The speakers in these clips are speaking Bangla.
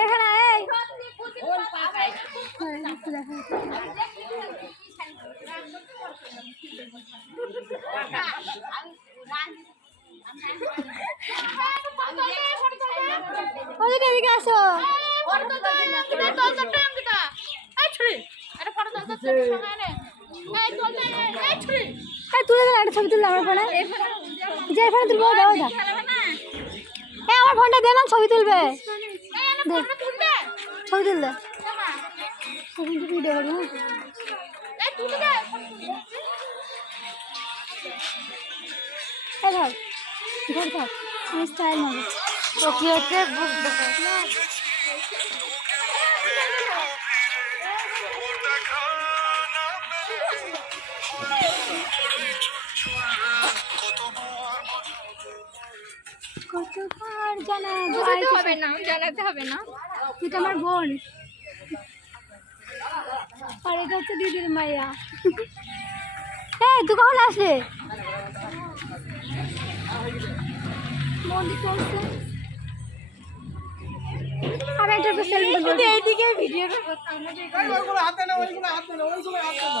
এখানে এই। ওদিকে এদিকে আসো। তুলে ছবি তুললে আমার ফোনে। যে ফোনে তুলবো দাও ফোনটা দে না ছবি তুলবে। এই এনে ফটো তুলবে ছবি এখন ভিডিও ভাই ঘর থাক আমি স্টাইল মারবো তো কি হচ্ছে বুক কতবার জানা বুঝতে হবে না জানাতে হবে না। এটা আমার বোন। আর এটা হচ্ছে দিদির মাইয়া। এই তুই কখন আসলে? আমি একটা সেলফি তুলবো এইদিকে ভিডিও ওইগুলো হাতে না ওইগুলো হাতে না ওইগুলো হাতে না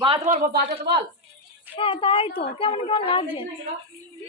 চলে তোমার pick বল। হ্যাঁ তাই তো। কেমন কেমন লাগছে?